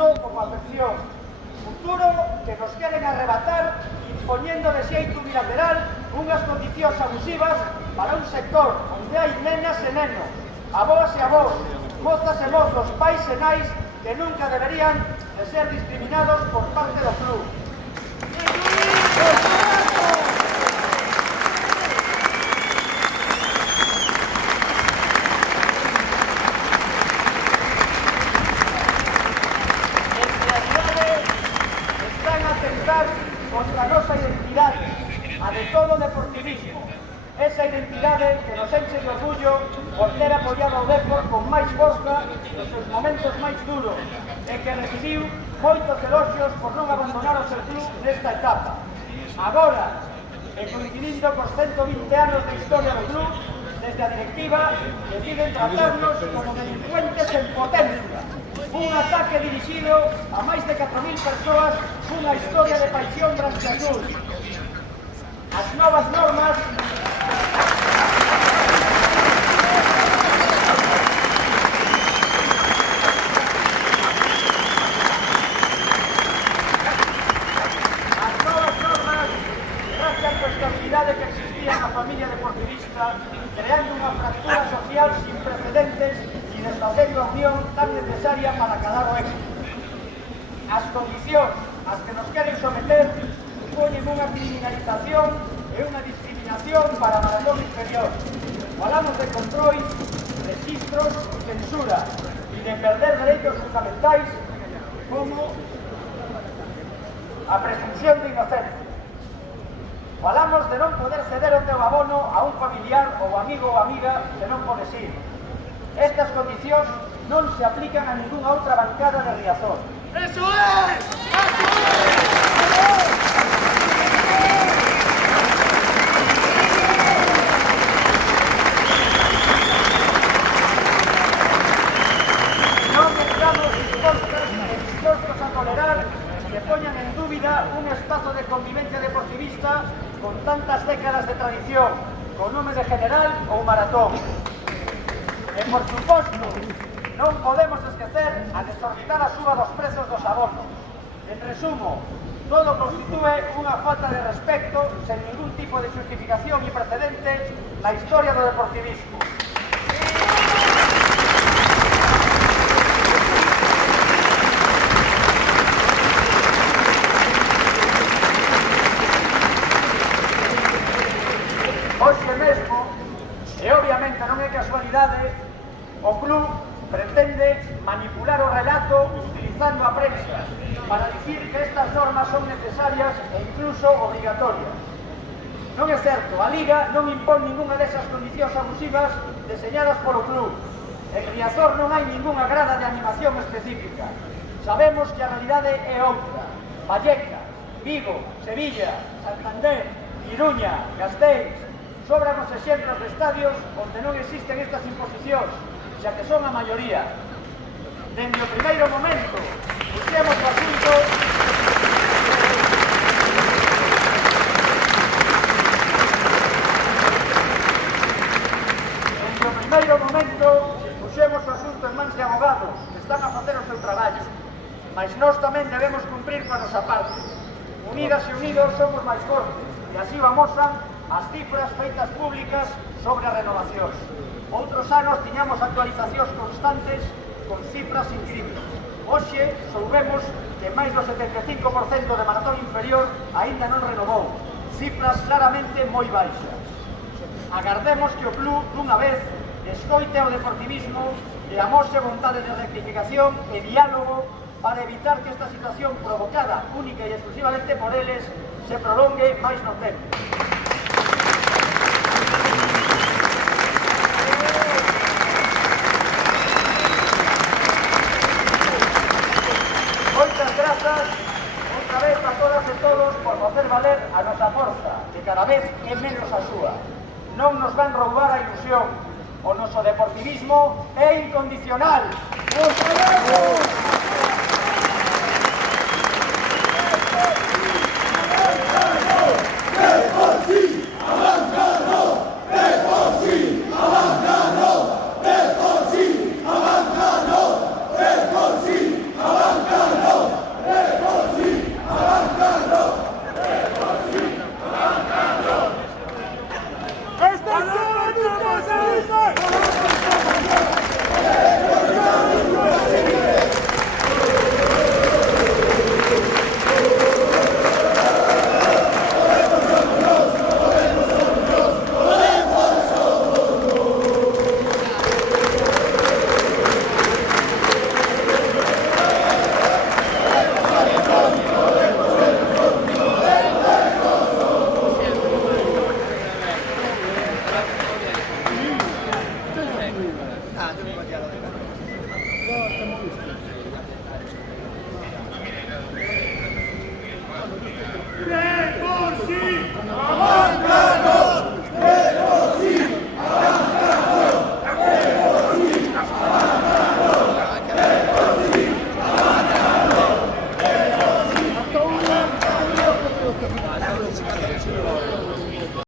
futuro como afección. Futuro que nos queren arrebatar imponiendo de xeito unilateral unhas condicións abusivas para un sector onde hai nenas e nenos, avós e avós, mozas e mozos, pais e nais que nunca deberían de ser discriminados por parte do club. Contra a nosa identidade, a de todo o deportivismo, esa identidade que nos enche de orgullo por ter apoiado ao Depor con máis forza nos seus momentos máis duros e que recibiu moitos eloxios por non abandonar o seu club nesta etapa. Agora, e coincidindo cos 120 anos de historia do club, desde a directiva deciden tratarnos como delincuentes en potencia. Un ataque dirixido a máis de 4.000 persoas cunha historia de paixón branquiazul. As novas normas rastran a estabilidade que existía na familia deportivista, creando unha fractura social sin precedentes e desfacendo a unión tan necesaria para calar o éxito. As condicións ás que nos queren someter supoñen unha criminalización e unha discriminación para a maratón inferior. Falamos de controis, registros, censura e de perder dereitos fundamentais como a presunción de inocencia. Falamos de non poder ceder o teu abono a un familiar ou amigo ou amiga se non podes ir. Estas condicións non se aplican a ninguna outra bancada de Riazor. ¡Eso es! Non estamos dispostos a tolerar que poñan en dúbida un espazo de convivencia deportivista con tantas décadas de tradición, con nome de General ou Maratón. E, por suposto, non podemos esquecer a desorbitada suba dos prezos dos abonos. En resumo, todo constitúe unha falta de respecto sen ningún tipo de justificación e precedente na historia do deportivismo. Hoxe mesmo, e obviamente non é casualidade, o club pretende manipular o relato utilizando a prensa para dicir que estas normas son necesarias e incluso obrigatorias. Non é certo, a Liga non impón ninguna desas condicións abusivas deseñadas polo club. En Riazor non hai ninguna grada de animación específica. Sabemos que a realidade é outra. Vallecas, Vigo, Sevilla, Santander, Iruña, Gasteiz, sobran os exemplos de estadios onde non existen estas imposicións, xa que son a maioría. Dende o primeiro momento, puxemos o asunto en mans de abogados que están a facer o seu traballo, mas nós tamén debemos cumprir coa nosa parte. Unidas e unidos somos máis fortes, e así o amosan as cifras feitas públicas sobre as renovacións. Outros anos tiñamos actualizacións constantes con cifras increíbles. Hoxe soubemos que máis do 75% de maratón inferior aínda non renovou, cifras claramente moi baixas. Agardemos que o club, dunha vez, escoite ao deportivismo e amose vontade de rectificación e diálogo para evitar que esta situación provocada única e exclusivamente por eles se prolongue máis no tempo. Moitas grazas outra vez a todas e todos por facer valer a nosa forza, que cada vez é menos a súa. Non nos van roubar a ilusión. O noso deportivismo é incondicional. ¡Abanca no!